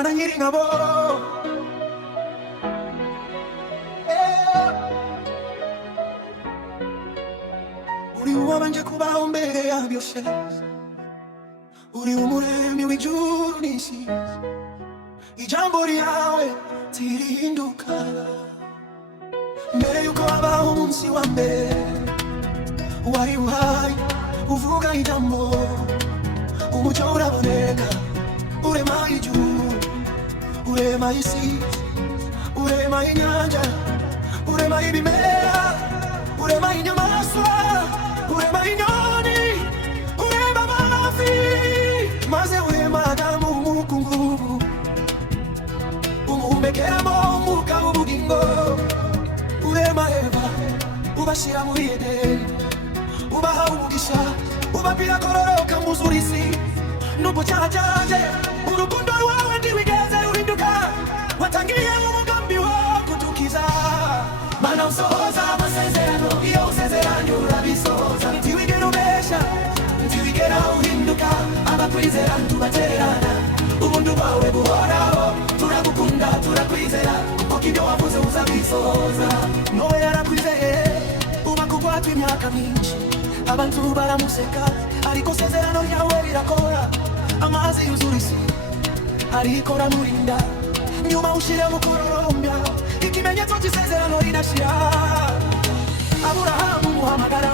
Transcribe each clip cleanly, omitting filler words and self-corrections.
Mana nyir'ingabo, uri uwabanje kubaho mbere ya byose, uri umuremyi w'ijuru n'isi, ijambo ryawe ntirihinduka. Mbere yuko habaho umunsi wa mbere, wari uhari uvuga ijambo, umucyo uraboneka, urema ijuru, urema isi, urema inyanja, urema ibimera, urema inyamaswa, urema inyoni, urema amafi, maze urema Adamu umukungugu, umuhumekeramo umwuka w'ubugingo, urema Eva, ubashyira muri Edeni, ubaha umugisha, ubabwira kororoka muzura isi. Nubwo cyaha cyaje, urukundo rwawe ntirwigeze ruhinduka, watangiye umugambi wo kudukiza. Mana usohoza amasezerano, iyo usezeranye urabisohoza. Ntiwigera ubesha, ntiwigera uhinduka, abakwizera ntubatererana. Ubuntu bwawe buhoraho, turagukunda turakwizera, kuko ibyo wavuze uzabisohoza. Nowe yarakwizeye, uba kugwata imyaka myinshi, abantu baramuseka, ariko isezerano ryawe rirakora. Amazi yuzura isi, ariko ramurinda, nyuma ushire mu kororombya, ikimenyetso cy'isezerano ridashira. Aburahamu umuhamagara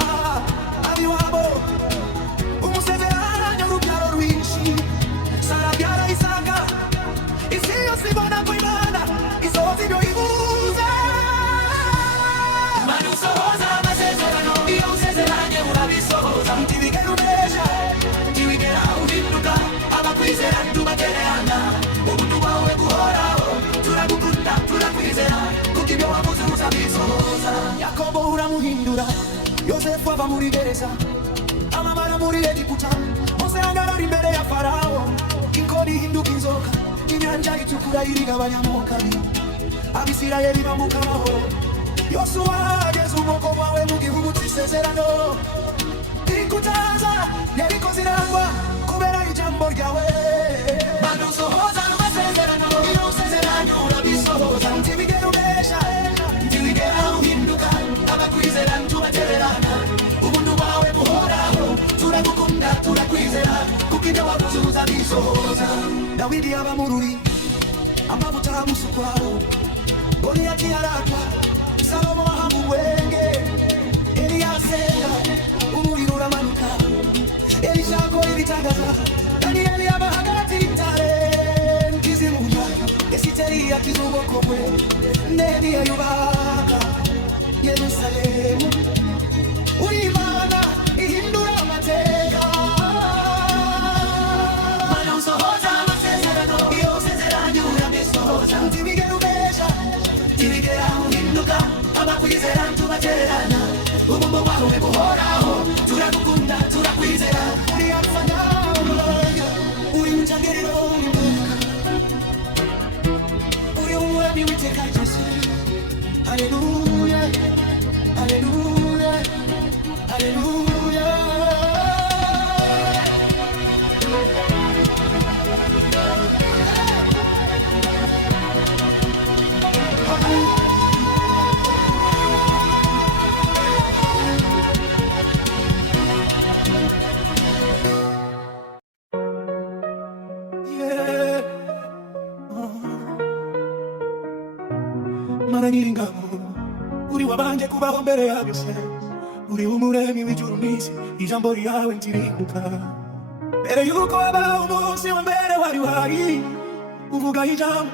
abiwabo, umusezeranya urubyaro rwinshi. Sara abyara Isaka, isi yose ibona ko Imana isohoza ibyo ivuze. Mana usohoza amasezerano, iyo usezeranye urabisohoza. Ntiwigera ubesha, ntiwigera uhinduka, abakwizera ntubatererana. Ubuntu bwawe buhoraho, turagukunda turakwizera, kuko ibyo wavuze uzabisohoza. Yakobo uramuhindura, Yosefu ava muri gereza, amamara muri Egiputa, Mose ahagarara imbere ya Farawo, inkoni ihinduka inzoka, inyanja itukura irigabanyamo kabiri, Abisirayeli bambuka amahoro. Yosuwa ageza ukuboko kwawe mu gihugu cy'isezerano, ikutaza Yeriko zirangwa kubera ijambo ryawe. Mana usohoza amasezerano, iyo usezeranye urabisohoza. Ntiwigera ubesha, ntiwigera uhinduka, abakwizera ntubatererana. Ubuntu bwawe buhoraho, turagukunda turakwizera, kuko ibyo wavuze uzabisohoza. Dawidi aba mu ruri, amavuta amusukwaho, Goliyati aratwa, Salomo ahabwa ubwenge, Eliya asenga, umuriro uramanuka, Elisha akora ibitangaza, Daniyeli aba hagati y'intare ntizimunya, Esiteri akiza ukuboko kwe, Nehemiya yubaka Yerusalemu. Uri Imana ihindura amateka. Mana usohoza amasezerano, iyo usezeranye urabisohoza. Ntiwigera ubesha, ntiwigera uhinduka, abakwizera ntubatererana. Ubuntu bwawe buhoraho, turagukunda turakwizera. Uri Alfa na Omega, uri utangiriro n'imperuka, uri umwami w'iteka ryose. Haleluya, haleluya, haleluya. Mana nyir'ingabo, uri wabanje kubaho mbere ya byose, uri umuremyi w'ijuru n'isi, ijambo ryawe ntirihinduka. Mbere yuko habaho umunsi wa mbere wari uhari, uvuga ijambo,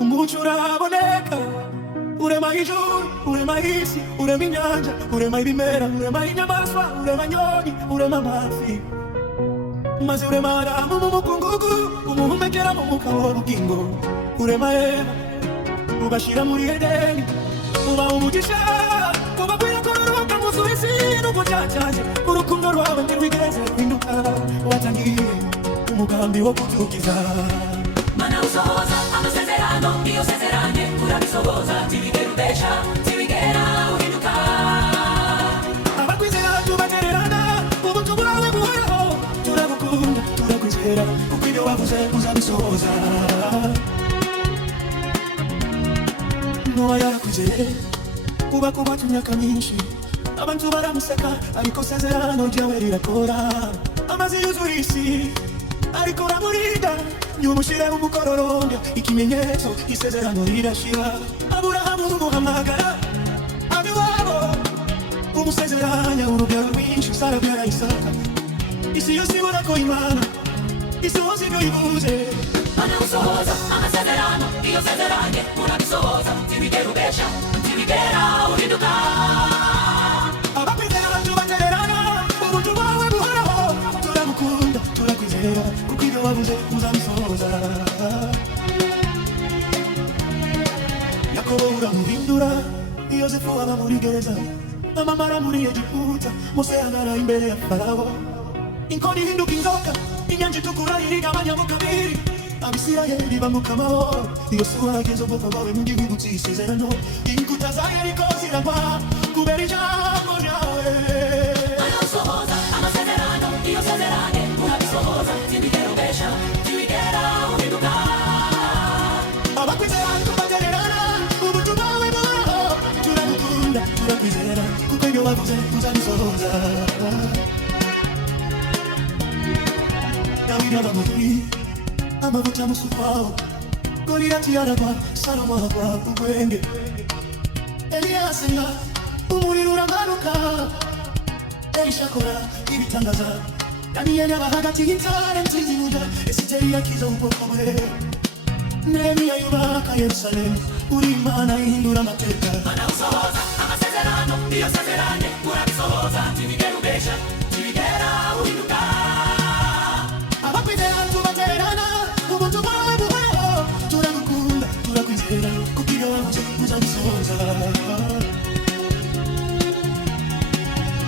umucyo uraboneka, urema ijuru, urema isi, urema inyanja, urema ibimera, urema inyamaswa, urema inyoni, urema amafi, maze urema Adamu mu mukungugu, umuhumekeramo umwuka w'ubugingo, urema Eva, ubashyira muri Edeni, ubaha umugisha, kubabwira kororoka muzura isi. Nubwo cyaha cyaje, urukundo rwawe ntirwigeze ruhinduka, watangiye umugambi wo kudukiza. Mana usohoza amasezerano, iyo usezeranye urabisohoza. Ntiwigera ubesha, ntiwigera uhinduka, abakwizera ntubatererana. Ubuntu bwawe buhoraho, turagukunda turakwizera, kuko ibyo wavuze uzabisohoza. Nowa yarakuze kuba ku myaka myinshi, abantu baramuseka ariko isezerano ryawe rirakora. Amazi yuzuye isi ariko uramurinda, nyumushyire mu mukororombya ikimenyetso, isezerano rirashira. Aburahamu umuhamagara abiwabo, umusezeranya urubyaro rwinshi, Sara abyara Isaka. Isi yose ibona ko Imana isohoza ibyo ivuze. Mana usohoza amasezerano, iyo sezeranye urabisohoza, ntibigera ubesha, ntibigera uhinduka. Abakwizera tubatererana, ubuntu bwawe buhoraho. Turamukunda, turakwizera, kuko ibyo wavuze uzabisohoza. Yakobo uramuhindura, Yosefu aba muri gereza, amamara muri Egiputa, Mose anara imbere ya Farawo. Inkoni ihinduka inzoka, inyanja itukura irigabanyamo kabiri, Abisirayeli bambuka amahoro. Yosuwa ageza ubwoko bwawe mu gihugu cy'isezerano, inkuta za Yeriko ziragwa kubera ijambo ryawe. Mana usohoza amasezerano, iyo sezeranye urabisohoza, ntibigera ubesha, ntibigera uhinduka. Abakwizera tubatererana, ubuntu bwawe buhoraho. Turamukunda, turakwizera, kuko ibyo wavuze uzabisohoza. Dawidi aba muri amavuta musukwaho, Goliyati aragwa, Salomo aragwa ubwenge. Eliya asenga, umuriro uramanuka. Elisha akora ibitangaza, Daniyeli aba hagati y'intare nziza, Esiteri akiza ubwoko bwe. Nehemiya yubaka Yerusalemu, uri Imana ihindura amateka. Mana usohoza amasezerano, iyo sezeranye urabisohoza, ntibigera ubesha, ntibigera uhinduka. Abakwizera tubatererana, ubuntu bwawe buhoraho. Turamukunda, turakwizera, kuko ibyo wavuze uzabisohoza.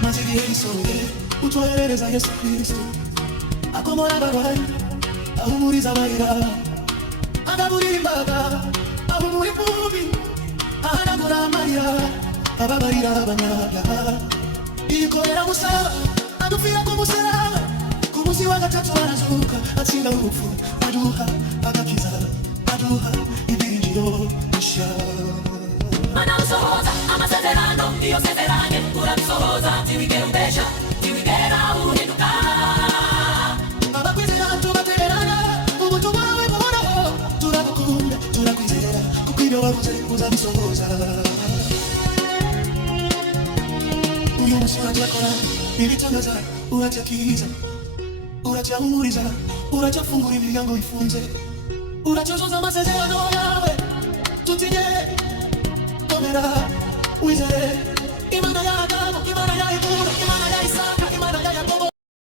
Maze igihe gisohoye, utwoherereza Yesu Kristo, akomora abarwayi, ahumuriza abarira, agaburira imbaga, ahumura imfubyi, ahanagura amarira, ababarira abanyabyaha. Yikorera musaraba, adupfira ku musaraba, ku munsi wa gatatu arazuka, atsinda urupfu, aduha agakiza, aduha ibyiringiro bishya. Mana usohoza amasezerano, iyo sezeranye urabisohoza, ntibigera ubesha, ntibigera uhinduka. Abakwizera tubatererana, ubuntu bwawe buhoraho. Turamukunda, turakwizera, kuko ibyo wavuze uzabisohoza. Uyu munsi uracyakora ibitangaza, uracyakiza, uracyahumuriza, uracyafungura imiryango ifunze, uracyozoza amasezerano yawe. Tutinye, komera,